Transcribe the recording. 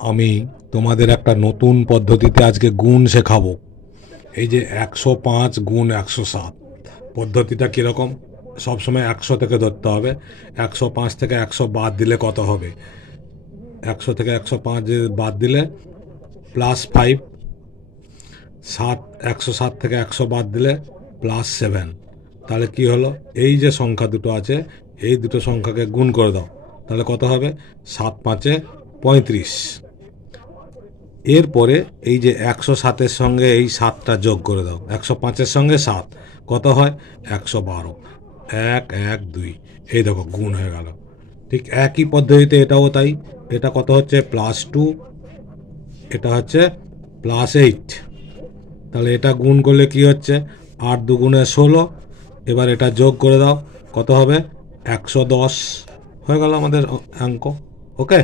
আমি তোমাদের একটা নতুন পদ্ধতিতে আজকে গুণ শেখাবো। এই যে 105 গুণ 107 পদ্ধতিটা কীরকম? সবসময় 100 থেকে ধরতে হবে। 105 থেকে 100 বাদ দিলে কত হবে? 100 থেকে 105 বাদ দিলে +5, 107 থেকে 100 বাদ দিলে +7। তাহলে কি হলো? এই যে সংখ্যা দুটো আছে, এই দুটো সংখ্যাকে গুণ করে দাও, তাহলে কত হবে? 7 5 35। এরপরে এই যে 107-এর সঙ্গে এই 7টা যোগ করে দাও, 105-এর সঙ্গে 7 কত হয়? 112। 1 1 2, এই দেখো গুণ হয়ে গেল। ঠিক একই পদ্ধতিতে এটাও তাই। এটা কত হচ্ছে? +2, এটা হচ্ছে +8। তাহলে এটা গুণ করলে কি হচ্ছে? 8 2 16। এবার এটা যোগ করে দাও, কত হবে? 110 হয়ে গেল আমাদের অঙ্ক। ওকে।